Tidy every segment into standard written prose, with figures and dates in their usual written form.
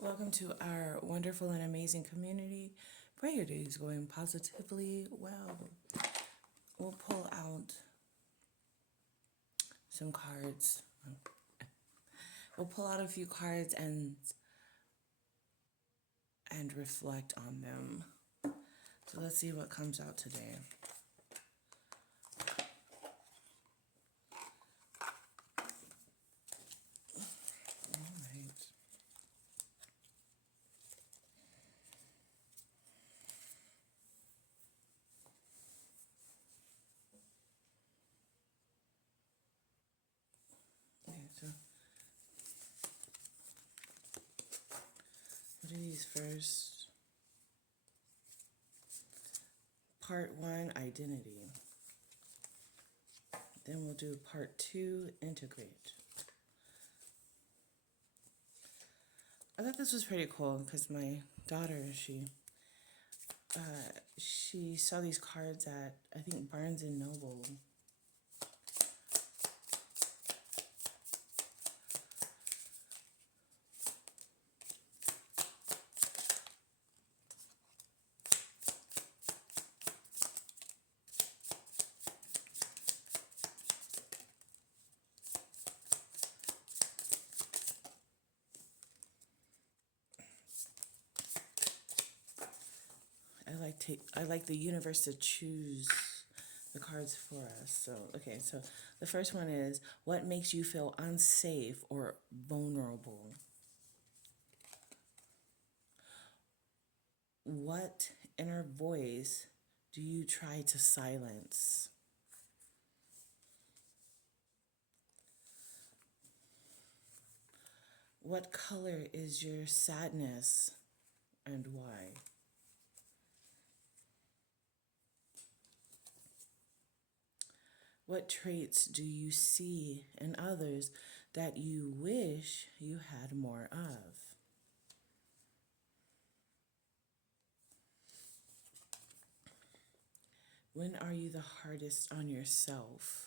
Welcome to our wonderful and amazing community. Pray your day is going positively well. We'll pull out some cards. We'll pull out a few cards and reflect on them. So let's see what comes out today. All right. Okay, so what are these first? Part 1, identity. Then we'll do part 2, integrate. I thought this was pretty cool because my daughter, she saw these cards at, I think, Barnes and Noble. I like the universe to choose the cards for us. So, okay, so the first one is, what makes you feel unsafe or vulnerable? What inner voice do you try to silence? What color is your sadness and why? What traits do you see in others that you wish you had more of? When are you the hardest on yourself?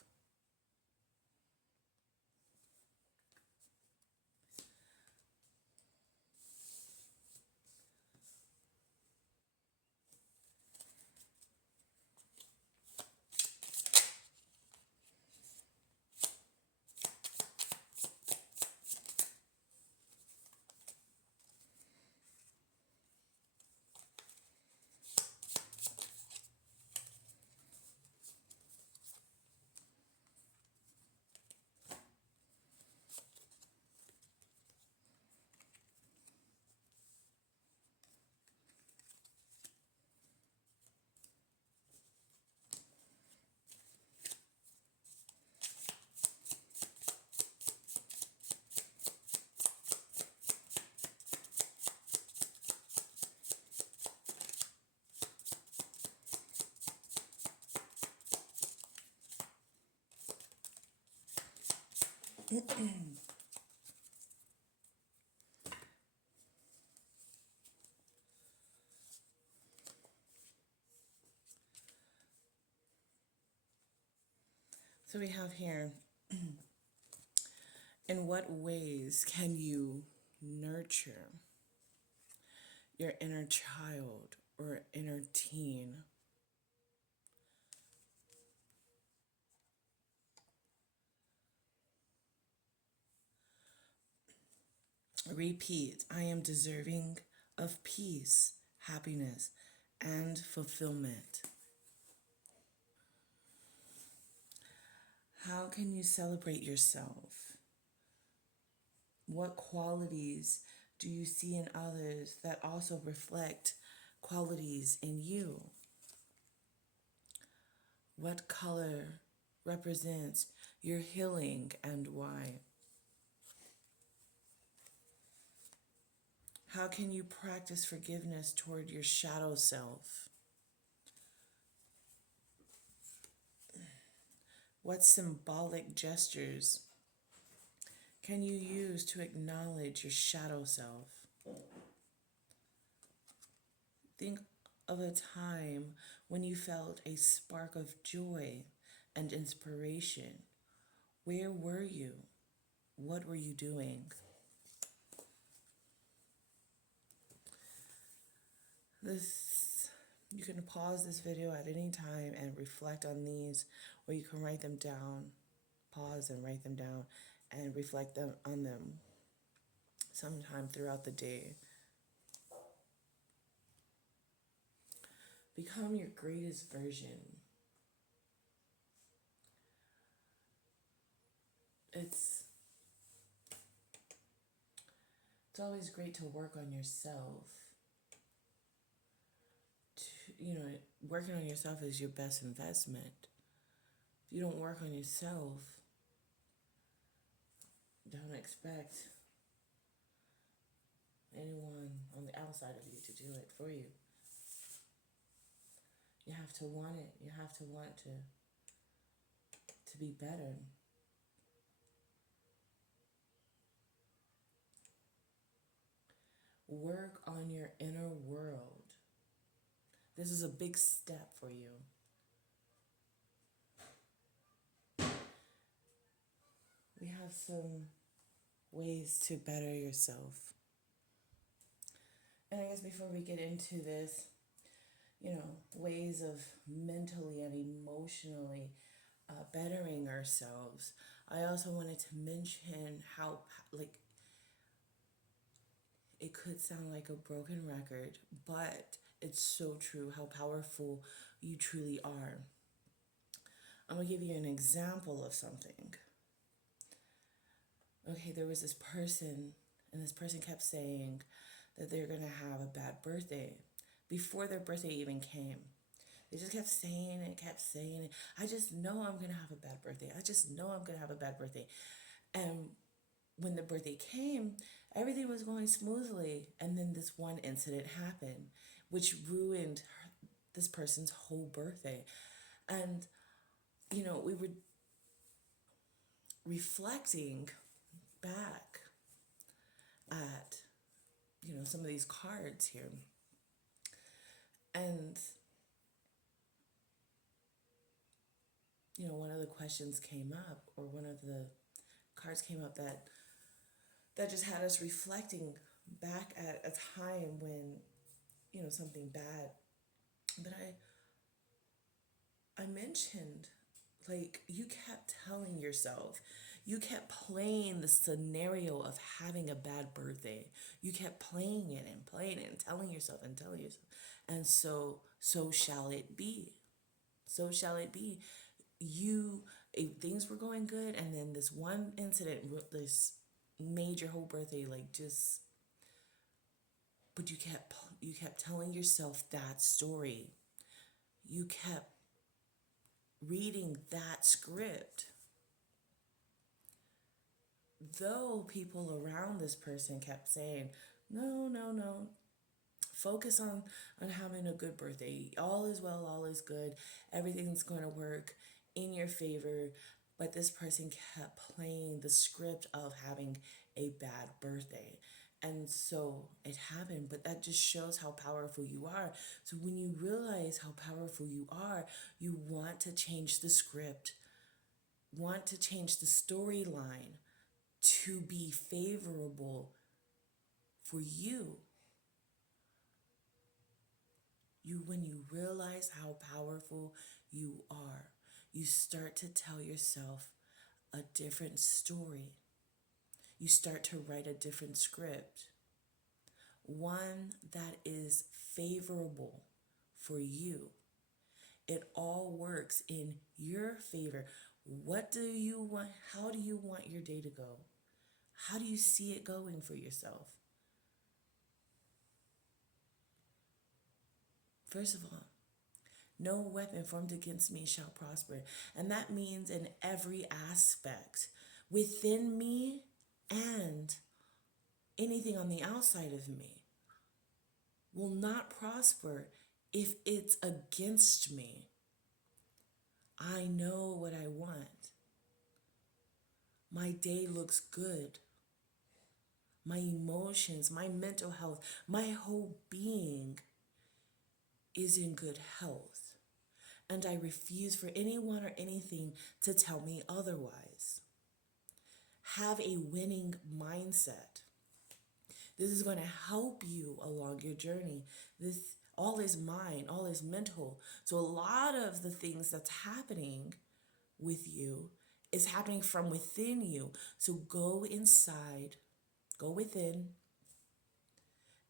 So we have here, in what ways can you nurture your inner child or inner teen? Repeat, I am deserving of peace, happiness, and fulfillment. How can you celebrate yourself? What qualities do you see in others that also reflect qualities in you? What color represents your healing and why? How can you practice forgiveness toward your shadow self? What symbolic gestures can you use to acknowledge your shadow self? Think of a time when you felt a spark of joy and inspiration. Where were you? What were you doing? This, you can pause this video at any time and reflect on these, or you can write them down. Pause and write them down and reflect on them sometime throughout the day. Become your greatest version. It's always great to work on yourself. Working on yourself is your best investment. If you don't work on yourself, don't expect anyone on the outside of you to do it for you. You have to want it. You have to want to be better. Work on your inner world. This is a big step for you. We have some ways to better yourself. And I guess before we get into this, ways of mentally and emotionally bettering ourselves, I also wanted to mention how, it could sound like a broken record, but it's so true how powerful you truly are. I'm going to give you an example of something. Okay, there was this person, and this person kept saying that they're going to have a bad birthday before their birthday even came. They just kept saying it, I just know I'm going to have a bad birthday. I just know I'm going to have a bad birthday. And when the birthday came, everything was going smoothly. And then this one incident happened, which ruined this person's whole birthday. And, we were reflecting back at, some of these cards here. And, one of the questions came up, or one of the cards came up that just had us reflecting back at a time when, something bad. But I mentioned, you kept telling yourself, you kept playing the scenario of having a bad birthday. You kept playing it and telling yourself. And so shall it be. So shall it be. If things were going good, and then this one incident, this made your whole birthday but you kept telling yourself that story. You kept reading that script. Though people around this person kept saying, no, focus on having a good birthday. All is well, all is good. Everything's going to work in your favor. But this person kept playing the script of having a bad birthday. And so it happened, but that just shows how powerful you are. So when you realize how powerful you are, you want to change the script, want to change the storyline to be favorable for you. When you realize how powerful you are, you start to tell yourself a different story. You start to write a different script, one that is favorable for you. It all works in your favor. What do you want? How do you want your day to go? How do you see it going for yourself? First of all, no weapon formed against me shall prosper. And that means in every aspect, within me and anything on the outside of me, will not prosper if it's against me. I know what I want. My day looks good. My emotions, my mental health, my whole being is in good health. And I refuse for anyone or anything to tell me otherwise. Have a winning mindset. This is going to help you along your journey. This all is mind, all is mental. So a lot of the things that's happening with you is happening from within you. So go inside, go within,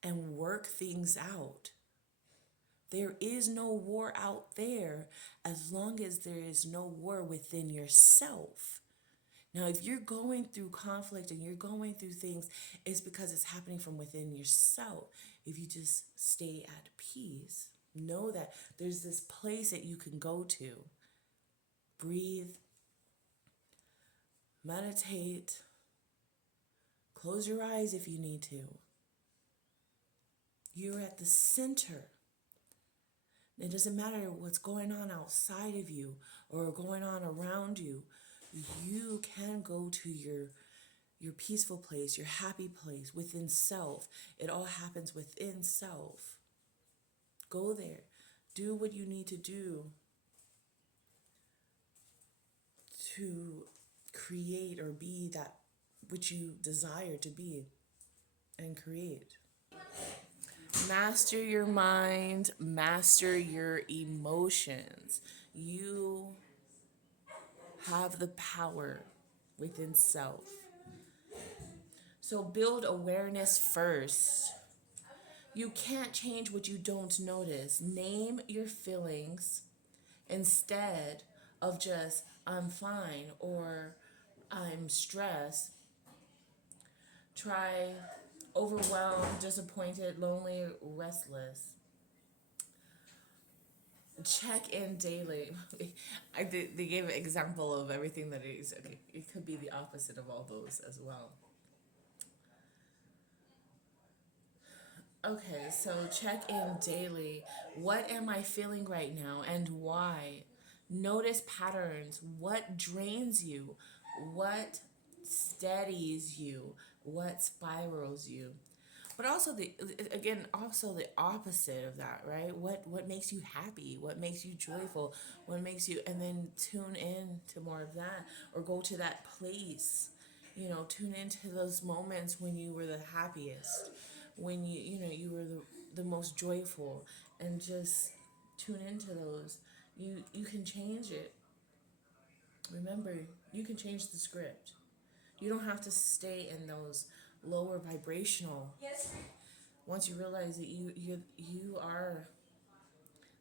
and work things out. There is no war out there as long as there is no war within yourself. Now, if you're going through conflict and you're going through things, it's because it's happening from within yourself. If you just stay at peace, know that there's this place that you can go to. Breathe, meditate, close your eyes if you need to. You're at the center. It doesn't matter what's going on outside of you or going on around you. You can go to your peaceful place, your happy place within self. It all happens within self. Go there. Do what you need to do to create or be that which you desire to be and create. Master your mind, master your emotions. You have the power within self. So build awareness first. You can't change what you don't notice. Name your feelings instead of just, I'm fine or I'm stressed. Try overwhelmed, disappointed, lonely, restless. Check in daily. They gave an example of everything that is. Okay, it could be the opposite of all those as well. Okay, so check in daily. What am I feeling right now and why? Notice patterns. What drains you? What steadies you? What spirals you? But also also the opposite of that, right? What makes you happy? What makes you joyful? What makes you, and then tune in to more of that, or go to that place. Tune into those moments when you were the happiest, when you were the most joyful, and just tune into those. You can change it. Remember, you can change the script. You don't have to stay in those lower vibrational. Once you realize that you are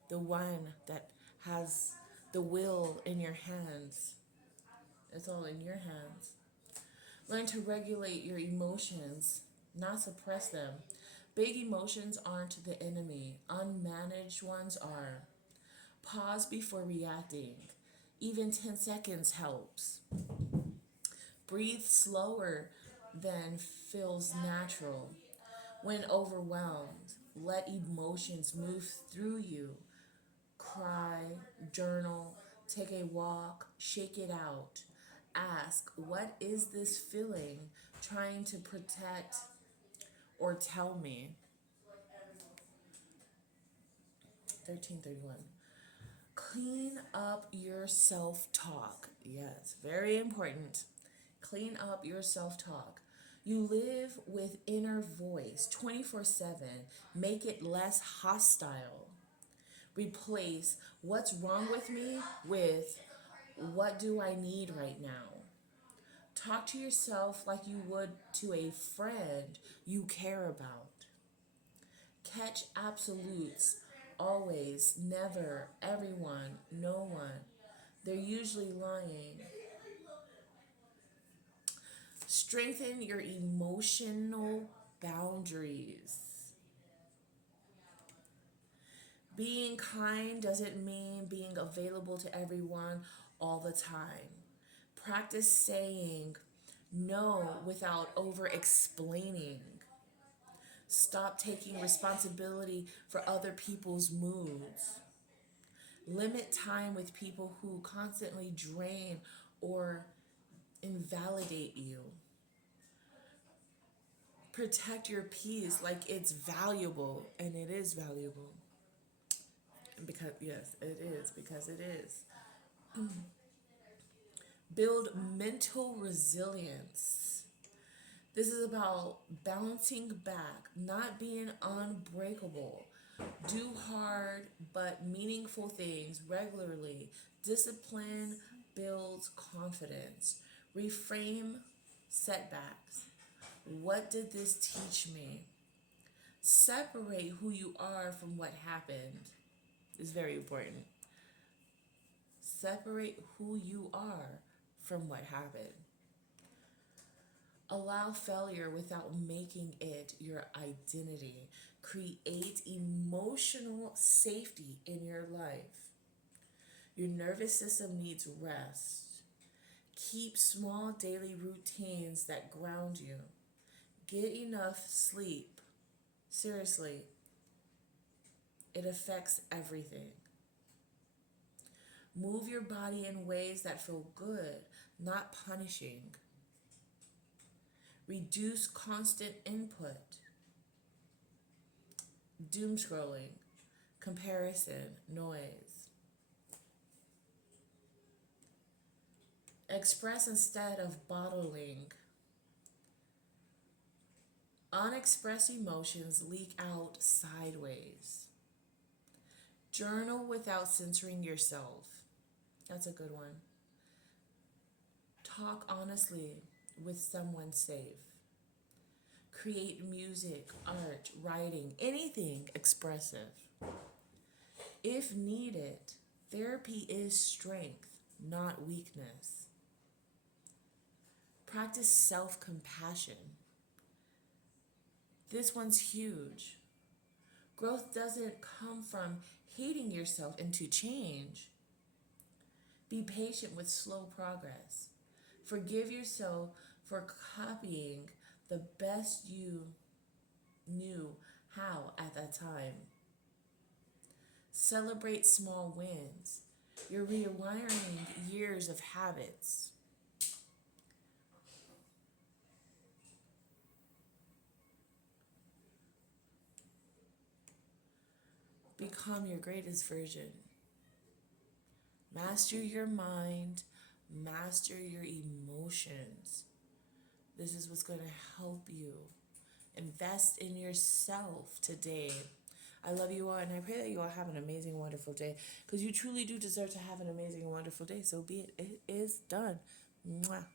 the one that has the will in your hands. It's all in your hands. Learn to regulate your emotions, not suppress them. Big emotions aren't the enemy. Unmanaged ones are. Pause before reacting. Even 10 seconds helps. Breathe slower than feels natural. When overwhelmed, let emotions move through you. Cry, journal, take a walk, shake it out. Ask, what is this feeling trying to protect or tell me? 1331. Clean up your self-talk. Yes, very important. Clean up your self-talk. You live with inner voice 24/7. Make it less hostile. Replace what's wrong with me with what do I need right now. Talk to yourself like you would to a friend you care about. Catch absolutes. Always, never, everyone, no one. They're usually lying. Strengthen your emotional boundaries. Being kind doesn't mean being available to everyone all the time. Practice saying no without over explaining. Stop taking responsibility for other people's moods. Limit time with people who constantly drain or invalidate you. Protect your peace like it's valuable, and it is valuable. Because, yes, it is, because it is. Build mental resilience. This is about bouncing back, not being unbreakable. Do hard but meaningful things regularly. Discipline builds confidence. Reframe setbacks. What did this teach me? Separate who you are from what happened. Is very important. Separate who you are from what happened. Allow failure without making it your identity. Create emotional safety in your life. Your nervous system needs rest. Keep small daily routines that ground you. Get enough sleep. Seriously, it affects everything. Move your body in ways that feel good, not punishing. Reduce constant input, doom scrolling, comparison, noise. Express instead of bottling. Unexpressed emotions leak out sideways. Journal without censoring yourself. That's a good one. Talk honestly with someone safe. Create music, art, writing, anything expressive. If needed, therapy is strength, not weakness. Practice self-compassion. This one's huge. Growth doesn't come from hating yourself into change. Be patient with slow progress. Forgive yourself for copying the best you knew how at that time. Celebrate small wins. You're rewiring years of habits. Become your greatest version. Master your mind. Master your emotions. This is what's going to help you. Invest in yourself today. I love you all, and I pray that you all have an amazing, wonderful day, because you truly do deserve to have an amazing, wonderful day. So be it. It is done. Mwah.